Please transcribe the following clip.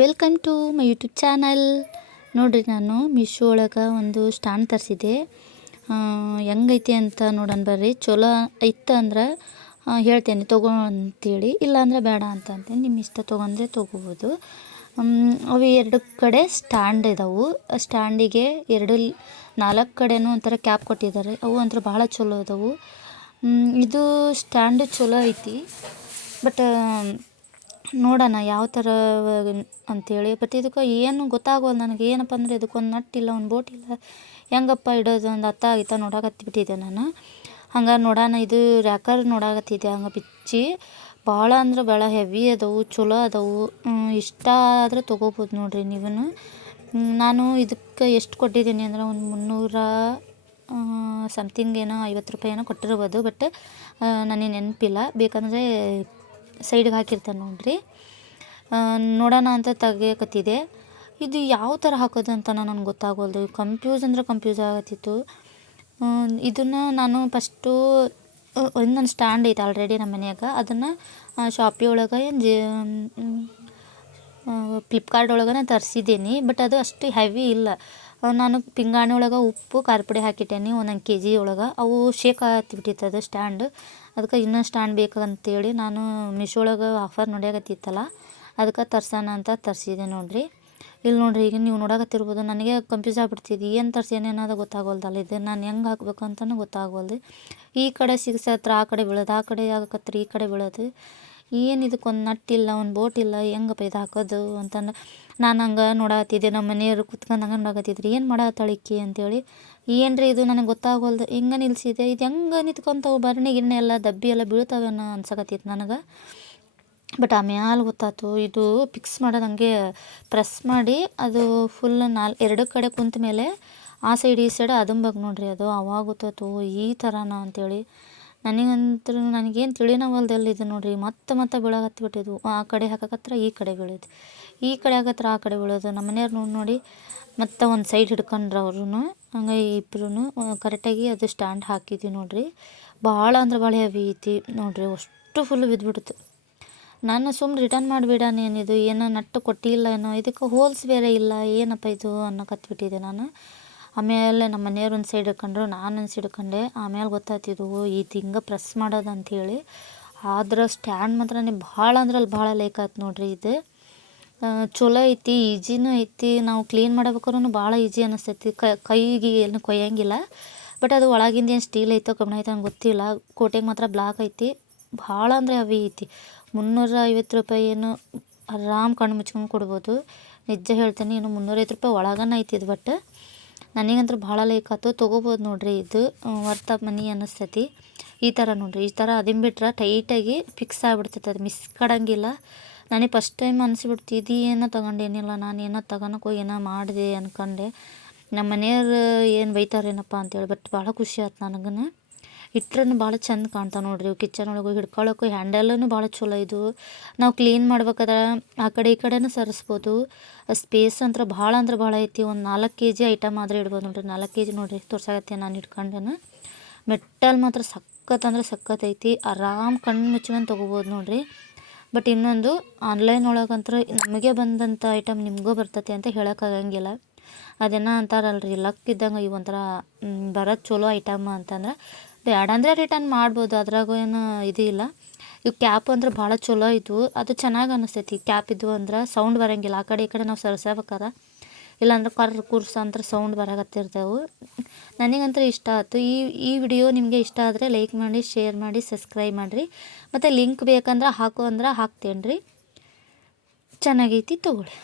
Welcome to my YouTube channel ನೋಡಿರಿ ನಾನು ಮಿಶೋ ಒಳಗೆ ಒಂದು ಸ್ಟ್ಯಾಂಡ್ ತರಿಸಿದೆ ಹೆಂಗೈತಿ ಅಂತ ನೋಡೋಣ ಬರ್ರಿ. ಚಲೋ ಇತ್ತು ಅಂದ್ರೆ ಹೇಳ್ತೇನೆ ತೊಗೊ ಅಂತೇಳಿ ಇಲ್ಲಾಂದ್ರೆ ಬೇಡ ಅಂತ ಅಂತೇನೆ. ನಿಮ್ಮ ಇಷ್ಟ ತೊಗೊಂಡ್ರೆ ತೊಗೋಬೋದು. ಅವು ಎರಡು ಕಡೆ ಸ್ಟ್ಯಾಂಡ್ ಇದಾವೆ. ಸ್ಟ್ಯಾಂಡಿಗೆ ಎರಡು, ನಾಲ್ಕು ಕಡೆನೂ ಒಂಥರ ಕ್ಯಾಪ್ ಕೊಟ್ಟಿದ್ದಾರೆ. ಅವು ಅಂದ್ರೆ ಭಾಳ ಚಲೋ ಅದಾವು ಇದು ಸ್ಟ್ಯಾಂಡ್ ಚಲೋ ಐತಿ. ಬಟ್ ನೋಡೋಣ ಯಾವ ಥರ ಅಂತೇಳಿ. ಬಟ್ ಇದಕ್ಕೆ ಏನು ಗೊತ್ತಾಗೋಲ್ಲ ನನಗೆ. ಏನಪ್ಪ ಅಂದರೆ ಇದಕ್ಕೊಂದು ನಟ್ಟಿಲ್ಲ, ಒಂದು ಬೋಟ್ ಇಲ್ಲ. ಹೆಂಗಪ್ಪ ಇಡೋದು? ಒಂದು ಹತ್ತ ಆಗಿತ್ತ ನೋಡಾಕತ್ತಿಬಿಟ್ಟಿದ್ದೆ ನಾನು. ಹಂಗೆ ನೋಡೋಣ, ಇದು ರ್ಯಾಕರ್ ನೋಡಕತ್ತಿದ್ದೆ ಹಂಗೆ ಬಿಚ್ಚಿ. ಭಾಳ ಅಂದ್ರೆ ಭಾಳ ಹೆವಿ ಅದಾವು, ಚಲೋ ಅದಾವು. ಇಷ್ಟ ಆದರೆ ತೊಗೋಬೋದು ನೋಡಿರಿ ನೀವು ನಾನು ಇದಕ್ಕೆ ಎಷ್ಟು ಕೊಟ್ಟಿದ್ದೀನಿ ಅಂದ್ರೆ ಒಂದು ಮುನ್ನೂರ ಸಮಥಿಂಗ್ ಏನೋ ಐವತ್ತು ರೂಪಾಯಿ ಏನೋ ಕೊಟ್ಟಿರ್ಬೋದು. ಬಟ್ ನನಗೆ ನೆನಪಿಲ್ಲ. ಬೇಕಂದರೆ ಸೈಡ್ಗೆ ಹಾಕಿರ್ತಾನೆ ನೋಡ್ರಿ. ನೋಡೋಣ ಅಂತ ತೆಗಿಯಕತ್ತಿದೆ. ಇದು ಯಾವ ಥರ ಹಾಕೋದು ಅಂತ ನನಗೆ ಗೊತ್ತಾಗೋಲ್ದು. ಕನ್ಫ್ಯೂಸ್ ಅಂದ್ರೆ ಕನ್ಫ್ಯೂಸ್ ಆಗತ್ತಿತ್ತು. ಇದನ್ನು ನಾನು ಫಸ್ಟು ಒಂದೊಂದು ಸ್ಟ್ಯಾಂಡ್ ಐತೆ ಆಲ್ರೆಡಿ ನಮ್ಮ ಮನ್ಯಾಗ. ಅದನ್ನು ಶಾಪಿ ಒಳಗೆ ಏನು ಜಿ ಫ್ಲಿಪ್ಕಾರ್ಟ್ ಒಳಗನ ತರಿಸಿದ್ದೀನಿ ಬಟ್ ಅದು ಅಷ್ಟು ಹೆವಿ ಇಲ್ಲ. ನಾನು ಪಿಂಗಾಣಿ ಒಳಗೆ ಉಪ್ಪು ಖಾರ ಪುಡಿ ಹಾಕಿಟ್ಟೇನಿ, ಒಂದೊಂದು ಕೆ ಜಿ ಒಳಗೆ. ಅವು ಶೇಕ್ ಅದು ಸ್ಟ್ಯಾಂಡ್ ಅದಕ್ಕೆ ಇನ್ನೊಂದು ಸ್ಟ್ಯಾಂಡ್ ಬೇಕಂತೇಳಿ ನಾನು ಮಿಶೋ ಒಳಗೆ ಆಫರ್ ನೋಡ್ಯಾಗತ್ತಿತ್ತಲ್ಲ ಅದಕ್ಕೆ ತರ್ಸೋಣ ಅಂತ ತರಿಸಿದೆ ನೋಡಿರಿ. ಇಲ್ಲಿ ನೋಡಿರಿ, ಈಗ ನೀವು ನೋಡಕತ್ತಿರ್ಬೋದು, ನನಗೆ ಕನ್ಫ್ಯೂಸ್ ಆಗ್ಬಿಡ್ತಿದ್ದು ಏನು ತರ್ಸೇನೆ ಅನ್ನೋದು ಗೊತ್ತಾಗೋಲ್ದಲ್ಲ ಇದು ನಾನು ಹೆಂಗೆ ಹಾಕ್ಬೇಕು ಅಂತಲೂ ಗೊತ್ತಾಗೋಲ್ದು. ಈ ಕಡೆ ಸಿಗಿಸತ್ರ, ಆ ಕಡೆ ಬೀಳೋದು, ಆ ಕಡೆ ಆಗಕತ್ರ, ಈ ಕಡೆ ಬೀಳೋದು. ಏನು ಇದಕ್ಕೊಂದು ನಟ್ಟಿಲ್ಲ ಒಂದು ಬೋಟ್ ಇಲ್ಲ ಹೆಂಗಪ್ಪ ಇದು ಹಾಕೋದು ಅಂತಂದು. ನಾನು ಹಂಗೆ ನೋಡಾತಿದ್ದೆ ನಮ್ಮ ಮನೆಯವರು ಕುತ್ಕೊಂಡು ಹಂಗೆ ನೋಡಾತಿದ್ರು ಏನು ಮಾಡತ್ತಾಳ ಅಂತೇಳಿ. ಏನು ರೀ ಇದು ನನಗೆ ಗೊತ್ತಾಗೋಲ್ದು. ಹಿಂಗೆ ನಿಲ್ಸಿದೆ? ಇದು ಹೆಂಗೆ ನಿಂತ್ಕೊಂತಾವು? ಬರ್ಣಿ ಗಿರಣಿ ಎಲ್ಲ ದಬ್ಬಿ ಎಲ್ಲ ಬೀಳ್ತಾವೇನೋ ಅನ್ಸಕತ್ತಿತ್ತು ನನಗೆ. ಬಟ್ ಆಮೇಲೆ ಗೊತ್ತಾಯ್ತು ಇದು ಫಿಕ್ಸ್ ಮಾಡೋದು ಹಂಗೆ ಪ್ರೆಸ್ ಮಾಡಿ ಅದು ಫುಲ್ ನಾಲ್, ಎರಡು ಕಡೆ ಕುಂತ ಮೇಲೆ ಆ ಸೈಡ್ ಈ ಸೈಡ್ ಅದಂಬಾಗ ನೋಡ್ರಿ ಅದು. ಅವಾಗ ಗೊತ್ತಾಯ್ತು ಈ ಥರನ ಅಂತೇಳಿ. ನನಗಂತೂ ನನಗೇನು ತಿಳಿನವಲ್ದೆಲ್ಲ ಇದು ನೋಡಿರಿ. ಮತ್ತೆ ಮತ್ತೆ ಬೀಳಾಕತ್ಬಿಟ್ಟಿದ್ವು ಆ ಕಡೆ ಹಾಕಕತ್ರ ಈ ಕಡೆ ಬೀಳೋದು ಈ ಕಡೆ ಹಾಕತ್ರ ಆ ಕಡೆ ಬೀಳೋದು. ನಮ್ಮ ಮನೆಯವ್ರು ನೋಡಿ ನೋಡಿ, ಮತ್ತೆ ಒಂದು ಸೈಡ್ ಹಿಡ್ಕೊಂಡ್ರು ಅವ್ರೂ ಹಂಗೆ ಇಬ್ಬರೂ ಕರೆಕ್ಟಾಗಿ ಅದು ಸ್ಟ್ಯಾಂಡ್ ಹಾಕಿದ್ವಿ ನೋಡಿರಿ. ಭಾಳ ಅಂದ್ರೆ ಭಾಳ ಹೆವಿ ಐತಿ ನೋಡಿರಿ. ಅಷ್ಟು ಫುಲ್ ಬಿದ್ದುಬಿಡ್ತು ನಾನು ಸುಮ್ಮನೆ ರಿಟರ್ನ್ ಮಾಡಿಬಿಡಾನ ಏನಿದು ಏನೋ ನಟ್ಟು ಕೊಟ್ಟಿಲ್ಲ ಏನೋ, ಇದಕ್ಕೆ ಹೋಲ್ಸ್ ಬೇರೆ ಇಲ್ಲ, ಏನಪ್ಪ ಇದು ಅನ್ನೋಕತ್ಬಿಟ್ಟಿದ್ದೆ ನಾನು. ಆಮೇಲೆ ನಮ್ಮ ಮನೆಯವ್ರು ಒಂದು ಸೈಡ್ ಹಿಡ್ಕೊಂಡ್ರು ನಾನು ಒಂದು ಸೈಡ್ ಹಿಡ್ಕೊಂಡೆ ಆಮೇಲೆ ಗೊತ್ತಾಯ್ತಿದ್ವು ಇದು ಹಿಂಗೆ ಪ್ರೆಸ್ ಮಾಡೋದು ಅಂಥೇಳಿ ಆದ್ರೆ ಸ್ಟ್ಯಾಂಡ್ ಮಾತ್ರ ಭಾಳ ಅಂದ್ರೆ ಭಾಳ ಲೈಕ್ ಆಯ್ತು ನೋಡ್ರಿ ಇದು. ಚಲೋ ಐತಿ, ಈಜಿನೂ ಐತಿ. ನಾವು ಕ್ಲೀನ್ ಮಾಡ್ಬೇಕಾದ್ರೂ ಭಾಳ ಈಜಿ ಅನ್ನಿಸ್ತೈತಿ ಕೈಗೆ ಏನು ಕೊಯ್ಯಂಗಿಲ್ಲ. ಬಟ್ ಅದು ಒಳಗಿಂದ ಏನು ಸ್ಟೀಲ್ ಐತೋ, ಕಬ್ಬಣ ಐತೋ ನಂಗೆ ಗೊತ್ತಿಲ್ಲ. ಕೋಟೆಗೆ ಮಾತ್ರ ಬ್ಲಾಕ್ ಐತಿ. ಭಾಳ ಅಂದರೆ ಅವಿ ಐತಿ. ಮುನ್ನೂರ ಐವತ್ತು ರೂಪಾಯಿ ಏನು ಆರಾಮ್ ಕಣ್ಣು ಮುಚ್ಕೊಂಡು ಕೊಡ್ಬೋದು. ನಿಜ ಹೇಳ್ತೀನಿ, ಇನ್ನು ಮುನ್ನೂರೈವತ್ತು ರೂಪಾಯಿ ಒಳಗನ ಐತಿ ಇದು ಬಟ್ ನನಗಂತೂ ಭಾಳ ಲೈಕ್ ಆಯ್ತು, ತೊಗೋಬೋದು ನೋಡಿರಿ ಇದು ವರ್ತ ಮನಿ ಅನ್ನಿಸ್ತೈತಿ ಈ ಥರ ನೋಡಿರಿ, ಈ ಥರ ಅದನ್ನ ಬಿಟ್ರೆ ಟೈಟಾಗಿ ಫಿಕ್ಸ್ ಆಗಿಬಿಡ್ತೈತೆ, ಅದು ಮಿಸ್ ಕಡಂಗಿಲ್ಲ ನನಗೆ ಫಸ್ಟ್ ಟೈಮ್ ಅನಿಸ್ಬಿಡ್ತು ಇದು ಏನೋ ತೊಗೊಂಡೇನಿಲ್ಲ ನಾನು ಏನೋ ಹೋಗಿ ಏನೋ ಮಾಡಿದೆ ಅಂದ್ಕೊಂಡೆ ನಮ್ಮ ಮನೆಯವ್ರು ಏನು ಬೈತಾರೇನಪ್ಪ ಅಂತೇಳಿ ಬಟ್ ಭಾಳ ಖುಷಿ ಆಯ್ತು ನನಗೂ ಇಟ್ರೂ ಭಾಳ ಚಂದ ಕಾಣ್ತಾವೆ ನೋಡಿರಿ ಕಿಚನ್ ಒಳಗೆ ಹಿಡ್ಕೊಳ್ಳೋಕು ಹ್ಯಾಂಡಲೂ ಭಾಳ ಚಲೋ ಇದು. ನಾವು ಕ್ಲೀನ್ ಮಾಡ್ಬೇಕಾದ್ರೆ ಆ ಕಡೆ ಈ ಕಡೆನೂ ಸರಿಸ್ಬೋದು. ಸ್ಪೇಸ್ ಅಂದ್ರೆ ಭಾಳ ಅಂದ್ರೆ ಭಾಳ ಐತಿ, ಒಂದು ನಾಲ್ಕು ಕೆ ಜಿ ಐಟಮ್ ಆದರೆ ಇಡ್ಬೋದು ನೋಡಿರಿ. ನಾಲ್ಕು ಕೆ ಜಿ ನೋಡಿರಿ ತೋರ್ಸಾಗತ್ತೆ ನಾನು ಇಟ್ಕೊಂಡೇನು ಮೆಟ್ಟಲ್ ಮಾತ್ರ ಸಖತ್ ಅಂದ್ರೆ ಸಖತ್ ಐತಿ. ಆರಾಮ್ ಕಣ್ಣು ಮುಚ್ಕೊಂಡು ತೊಗೋಬೋದು ನೋಡಿರಿ. ಬಟ್ ಇನ್ನೊಂದು ಆನ್ಲೈನ್ ಒಳಗಂತೂ ನಮಗೆ ಬಂದಂಥ ಐಟಮ್ ನಿಮಗೂ ಬರ್ತೈತಿ ಅಂತ ಹೇಳೋಕ್ಕಾಗಂಗಿಲ್ಲ ಅದೇನೋ ಅಂತಾರಲ್ರಿ ಲಕ್ ಇದ್ದಂಗೆ ಈ ಒಂಥರ ಬರೋದು ಚಲೋ ಐಟಮ್ ಅಂತಂದ್ರೆ ಬೇಡ ಅಂದರೆ ರಿಟರ್ನ್ ಮಾಡ್ಬೋದು. ಅದ್ರಾಗ ಏನು ಇದು ಇಲ್ಲ. ಇವು ಕ್ಯಾಪ್ ಅಂದ್ರೆ ಭಾಳ ಚಲೋ ಇದ್ವು ಅದು ಚೆನ್ನಾಗಿ ಅನಿಸ್ತೈತಿ. ಕ್ಯಾಪ್ ಇದ್ವು ಅಂದ್ರೆ ಸೌಂಡ್ ಬರೋಂಗಿಲ್ಲ. ಆ ಕಡೆ ಈ ಕಡೆ ನಾವು ಸರಿಸಬೇಕಾರ ಇಲ್ಲಾಂದ್ರೆ ಕರ್ ಕೂರ್ಸ ಅಂದ್ರೆ ಸೌಂಡ್ ಬರಕತ್ತಿರ್ತೇವೆ. ನನಗಂತೂ ಇಷ್ಟ ಆಯ್ತು. ಈ ಈ ವಿಡಿಯೋ ನಿಮಗೆ ಇಷ್ಟ ಆದರೆ ಲೈಕ್ ಮಾಡಿ ಶೇರ್ ಮಾಡಿ ಸಬ್ಸ್ಕ್ರೈಬ್ ಮಾಡಿರಿ. ಮತ್ತು ಲಿಂಕ್ ಬೇಕಂದ್ರೆ ಹಾಕು ಅಂದ್ರೆ ಹಾಕ್ತೇನೆ ರೀ ಚೆನ್ನಾಗೈತಿ ತೊಗೊಳ್ಳಿ.